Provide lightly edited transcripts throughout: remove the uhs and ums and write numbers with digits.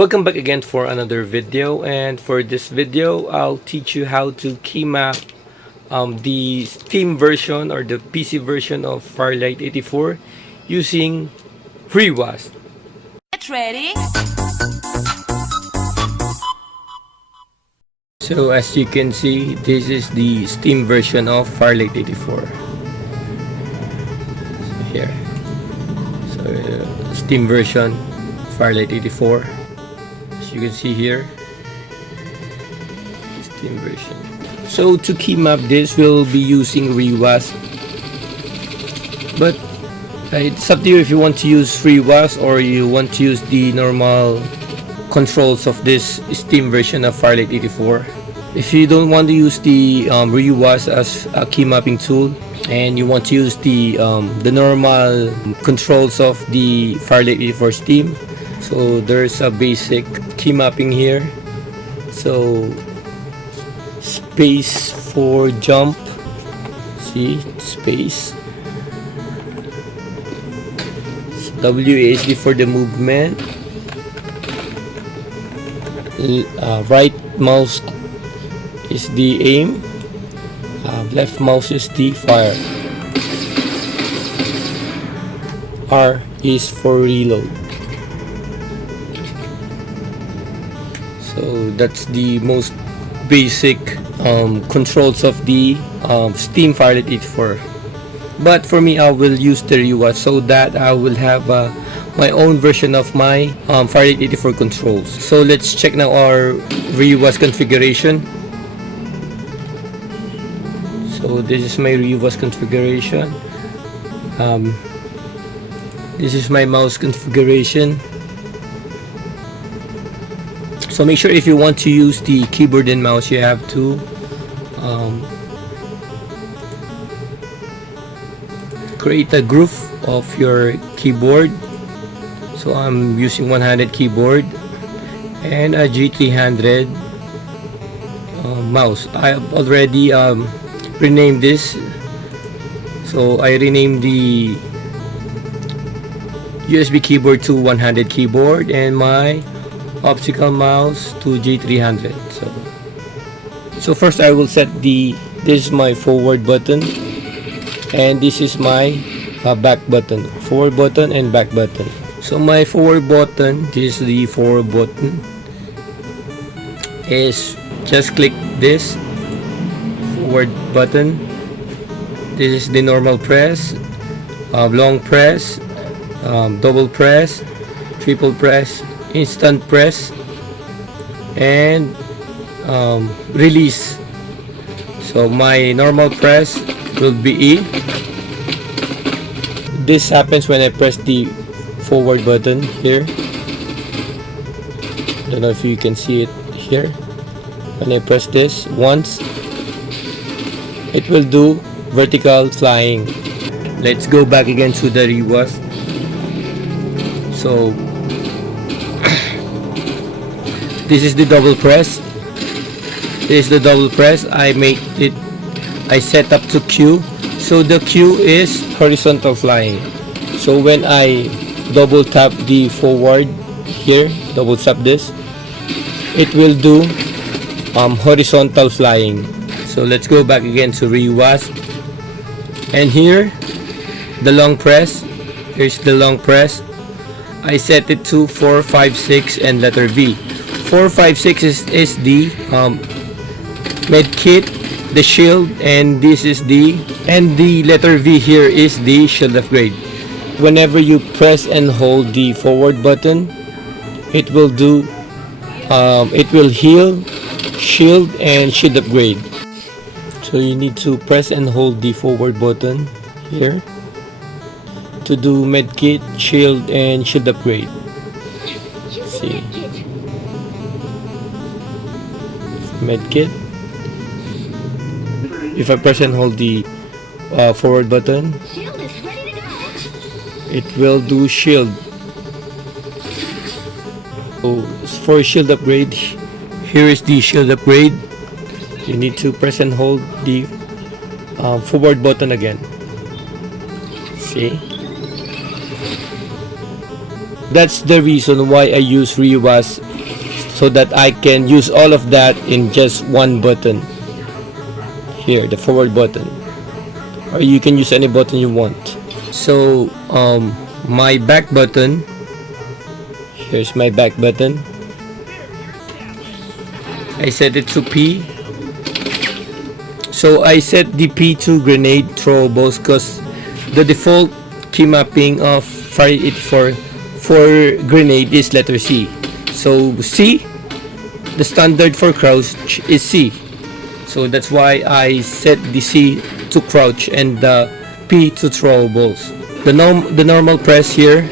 Welcome back again for another video, and for this video I'll teach you how to key map the Steam version or the PC version of Farlight 84 using Rewasd. Get ready. So as you can see, this is the Steam version of Farlight 84. Here. So Steam version Farlight 84. As you can see here, Steam version. So to key map this, we'll be using Rewasd, but it's up to you if you want to use Rewasd or you want to use the normal controls of this Steam version of Farlight 84. If you don't want to use the Rewasd as a key mapping tool and you want to use the normal controls of the Farlight 84 Steam, so there's a basic key mapping here. So space for jump, see, space, WASD for the movement, right mouse is the aim, left mouse is the fire, R is for reload. So that's the most basic controls of the Steam Farlight 84. But for me, I will use the Rewasd so that I will have my own version of my Farlight 84 controls. So let's check now our Rewasd configuration. So this is my Rewasd configuration. This is my mouse configuration. So make sure if you want to use the keyboard and mouse, you have to create a groove of your keyboard. So I'm using one-handed keyboard and a G300 mouse. I have already renamed this. So I renamed the USB keyboard to one-handed keyboard and my optical mouse to G300. So first I will set this is my forward button and this is my back button, forward button and back button. So my forward button, this is the forward button, is just click this forward button. This is the normal press, long press, double press, triple press, instant press, and release. So my normal press will be E. This happens when I press the forward button here. I don't know if you can see it here. When I press this once, it will do vertical flying. Let's go back again to the Rewasd. So this is the double press. This is the double press. I set up to Q. So the Q is horizontal flying. So when I double tap the forward here, double tap this, it will do horizontal flying. So let's go back again to Rewasd. And here, the long press. Here's the long press. I set it to 4, 5, 6 and letter V. 4, 5, 6 is the med kit, the shield, and this is the letter V here is the shield upgrade. Whenever you press and hold the forward button, it will do it will heal, shield, and shield upgrade. So you need to press and hold the forward button here to do med kit, shield, and shield upgrade. See, medkit. If I press and hold the forward button, it will do shield. So for shield upgrade, here is the shield upgrade. You need to press and hold the forward button again. See, That's the reason why I use Rewasd, so that I can use all of that in just one button. Here, the forward button, or you can use any button you want. So my back button, here's my back button. I set it to P. So I set the P to grenade throwables because the default key mapping of Farlight for grenade is letter C. So C, the standard for crouch is C. So that's why I set the C to crouch and the P to throwables. The normal press here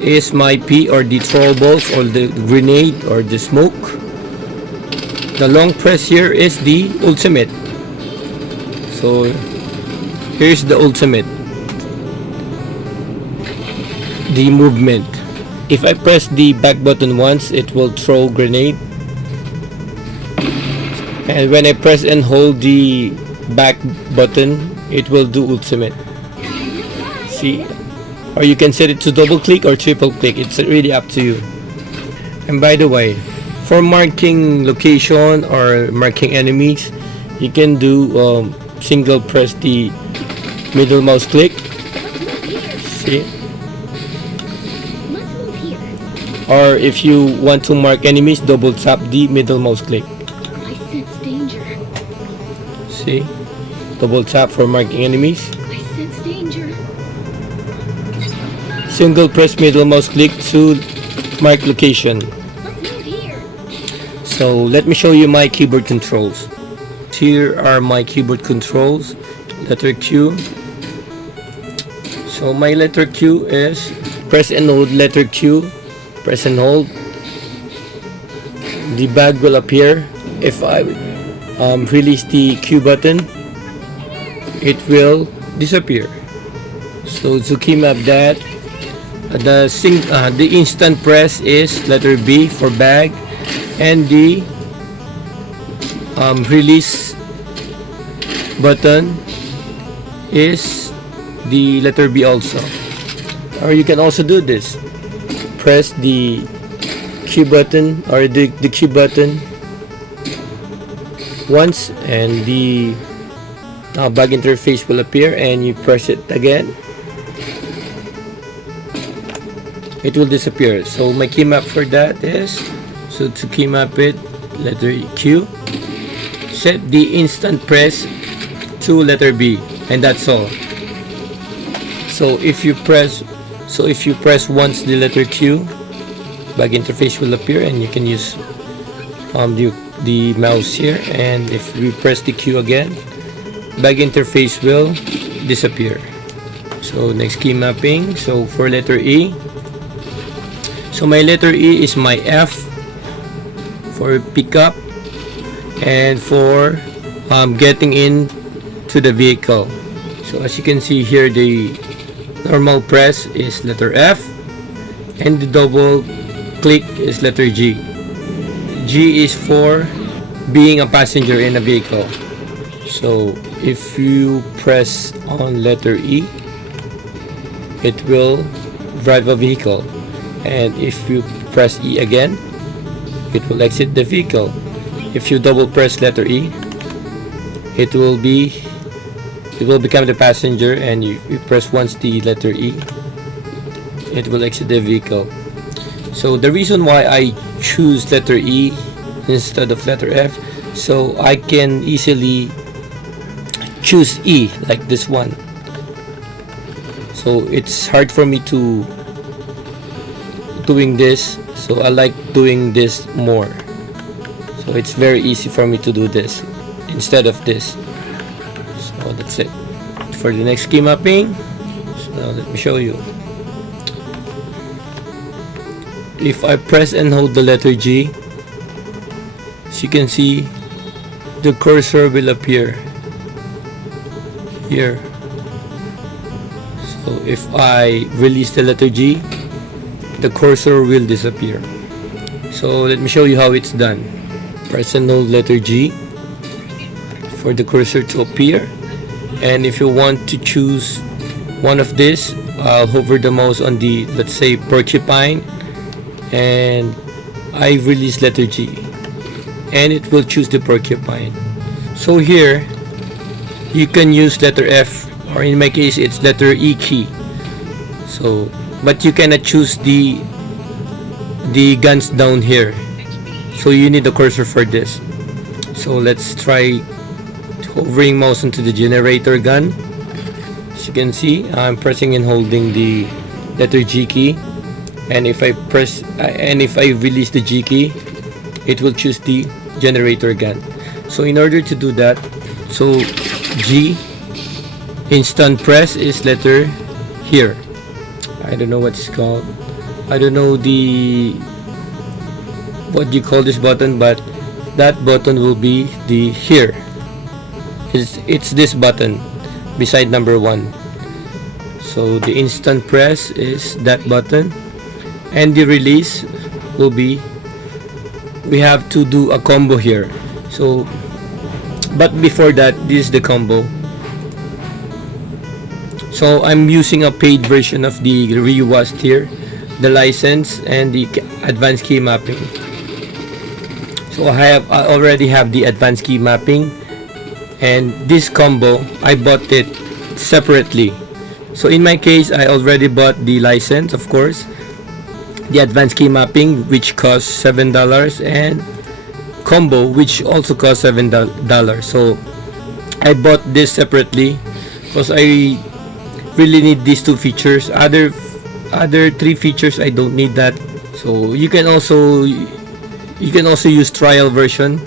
is my P, or the throwables, or the grenade, or the smoke. The long press here is the ultimate. So here's the ultimate, the movement. If I press the back button once, it will throw grenade, and when I press and hold the back button, it will do ultimate. See, or you can set it to double click or triple click. It's really up to you. And by the way, for marking location or marking enemies, you can do single press the middle mouse click. See? Or if you want to mark enemies, double tap the middle mouse click. I sense danger. See? Double tap for marking enemies. I sense danger. Single press middle mouse click to mark location. Let's move here. So let me show you my keyboard controls. Here are my keyboard controls. Letter Q. So my letter Q is press and hold letter Q. Press and hold. The bag will appear. If I release the Q button, it will disappear. So to key map that, the instant press is letter B for bag, and the release button is the letter B also. Or you can also do this: press the Q button, or the Q button once, and the bag interface will appear, and you press it again, it will disappear. So my key map for that is, so to key map it, letter Q, set the instant press to letter B, and that's all. So if you press once the letter Q, bag interface will appear, and you can use the mouse here, and if we press the Q again, bag interface will disappear. So next key mapping, so for letter E, so my letter E is my F for pickup and for getting in to the vehicle. So as you can see here, the normal press is letter F, and the double click is letter G. G is for being a passenger in a vehicle. So if you press on letter E, it will drive a vehicle, and if you press E again, it will exit the vehicle. If you double press letter E, it will become the passenger, and you press once the letter E, it will exit the vehicle. So the reason why I choose letter E instead of letter F, so I can easily choose E like this one. So it's hard for me to doing this, so I like doing this more. So it's very easy for me to do this instead of this. So that's it for the next key mapping. So now let me show you. If I press and hold the letter G, as you can see, the cursor will appear here. So if I release the letter G, the cursor will disappear. So let me show you how it's done. Press and hold letter G for the cursor to appear, and if you want to choose one of this, I'll hover the mouse on the, let's say, porcupine, and I release letter G, and it will choose the porcupine. So here you can use letter F, or in my case it's letter E key. So but you cannot choose the guns down here, so you need the cursor for this. So let's try hovering mouse onto the generator gun. As you can see, I'm pressing and holding the letter G key, and if I release the G key, it will choose the generator gun. So in order to do that, so G instant press is letter here. I don't know what it's called. I don't know what you call this button, but that button will be the here. It's this button beside number 1. So the instant press is that button, and the release will be, we have to do a combo here. So but before that, this is the combo. So I'm using a paid version of the Rewasd here, the license and the advanced key mapping. So I already have the advanced key mapping, and this combo I bought it separately. So in my case, I already bought the license, of course, the advanced key mapping, which costs $7, and combo, which also costs $7. So I bought this separately because I really need these 2 features. Other 3 features I don't need that. So you can also use trial version,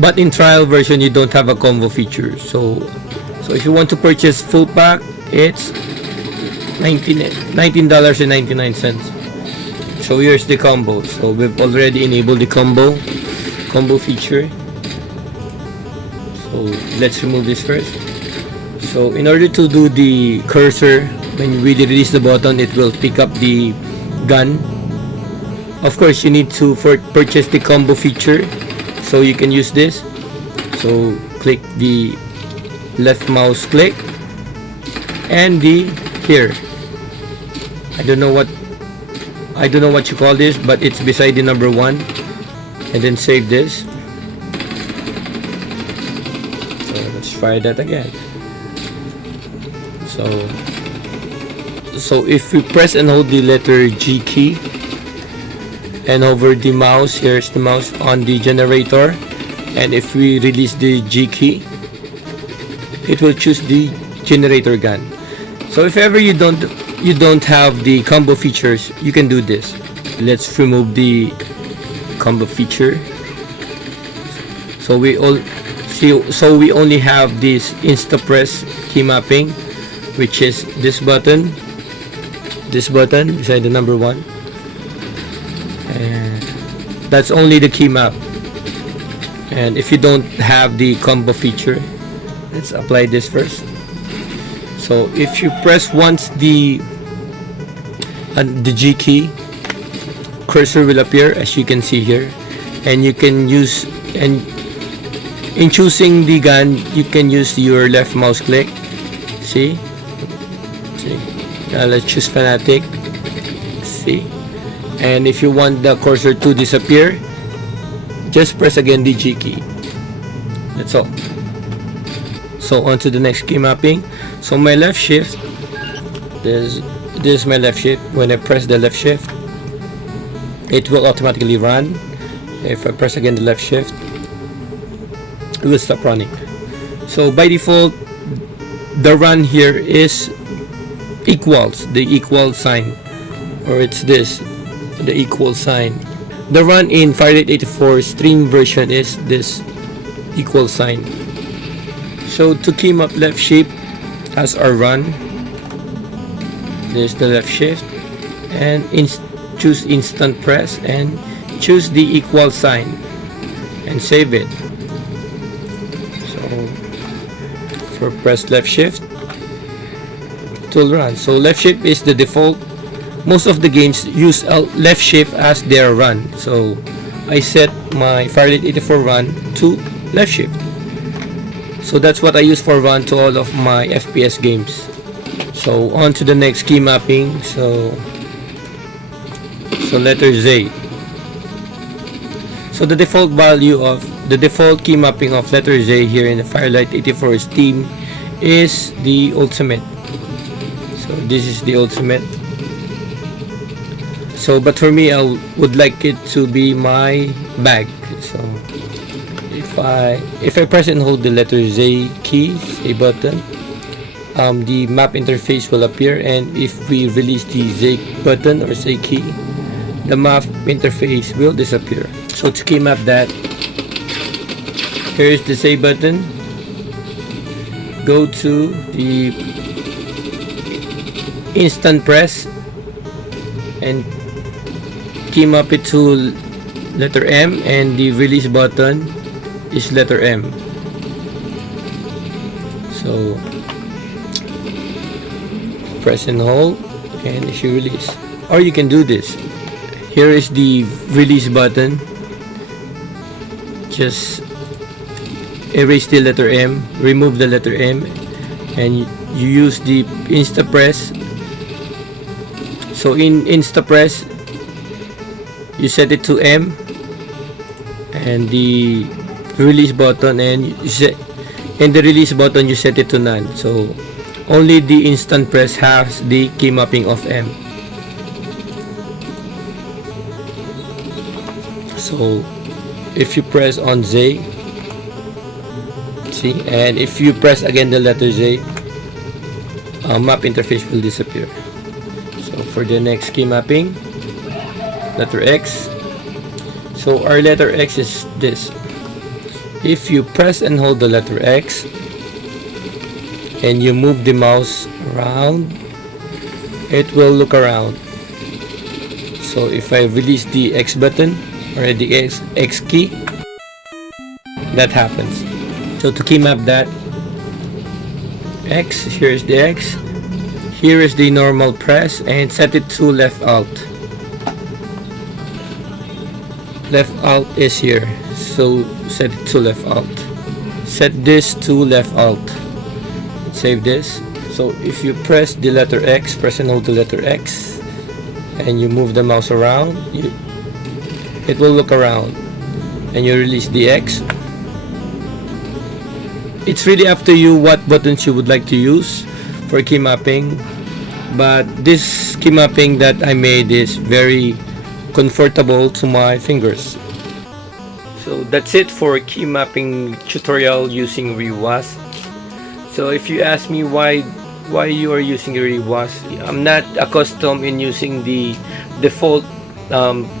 but in trial version you don't have a combo feature. So if you want to purchase full pack, it's $19.99. So here's the combo. So we've already enabled the combo feature. So let's remove this first. So in order to do the cursor, when we release the button, it will pick up the gun. Of course, you need to purchase the combo feature, so you can use this. So click the left mouse click, and the here, I don't know what you call this, but it's beside the number 1, and then save this. So let's try that again. So if we press and hold the letter G key and hover the mouse, here's the mouse on the generator, and if we release the G key, it will choose the generator gun. So if ever you don't have the combo features, you can do this. Let's remove the combo feature. So we only have this insta press key mapping, which is this button beside the number 1, and that's only the key map. And if you don't have the combo feature, let's apply this first. So if you press once the G key, cursor will appear, as you can see here, and you can use, and in choosing the gun, you can use your left mouse click. See? Let's choose Fanatic. See? And if you want the cursor to disappear, just press again the G key. That's all. So on to the next key mapping. So my left shift, this is my left shift. When I press the left shift, it will automatically run. If I press again the left shift, it will stop running. So by default, the run here is equals, the equal sign, or it's this, the equal sign. The run in Farlight 84 stream version is this equal sign. So to key map left shift as our run, there's the left shift, and choose instant press and choose the equal sign and save it. So for press left shift, it will run. So left shift is the default. Most of the games use left shift as their run. So I set my Farlight 84 run to left shift. So that's what I use for run to all of my FPS games. So on to the next key mapping. So letter Z. So the default value of the default key mapping of letter Z here in the Farlight 84 Steam is the ultimate. So this is the ultimate. So but for me, I would like it to be my bag. So if I press and hold the letter Z key, a button, the map interface will appear, and if we release the Z button or Z key, the map interface will disappear. So to key map that, here is the Z button. Go to the instant press and key map it to letter M, and the release button is letter M. So press and hold, and if you release, or you can do this. Here is the release button. Just erase the letter M, remove the letter M, and you use the Insta Press. So in Insta Press, you set it to M, and the release button, and the release button you set it to none. So only the instant press has the key mapping of M. So if you press on Z, see, and if you press again the letter Z, map interface will disappear. So for the next key mapping, letter X. So our letter X is this. If you press and hold the letter X and you move the mouse around, it will look around. So if I release the X button or the X key, that happens. So to key map that X, here is the X, here is the normal press, and set it to left alt. Left alt is here, so set it to left alt. Set this to left alt. Save this. So if you press the letter X, press and hold the letter X, and you move the mouse around, it will look around, and you release the X. It's really up to you what buttons you would like to use for key mapping, but this key mapping that I made is very comfortable to my fingers. So that's it for key mapping tutorial using Rewasd. So if you ask me why you are using Rewasd, I'm not accustomed in using the default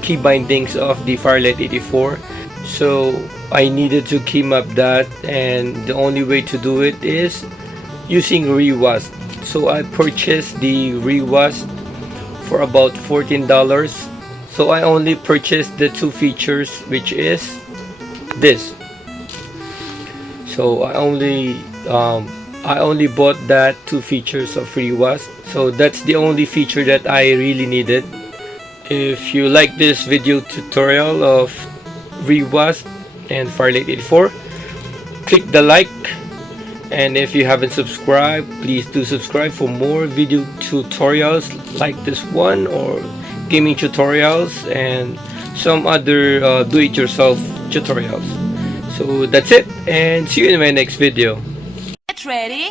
key bindings of the Farlight 84, so I needed to key map that, and the only way to do it is using Rewasd. So I purchased the Rewasd for about $14. So I only purchased the two features, which is this. So I only bought that two features of Rewasd. So that's the only feature that I really needed. If you like this video tutorial of Rewasd and Farlight 84, click the like, and if you haven't subscribed, please do subscribe for more video tutorials like this one, or gaming tutorials and some other do-it-yourself tutorials. So that's it, and see you in my next video. Get ready.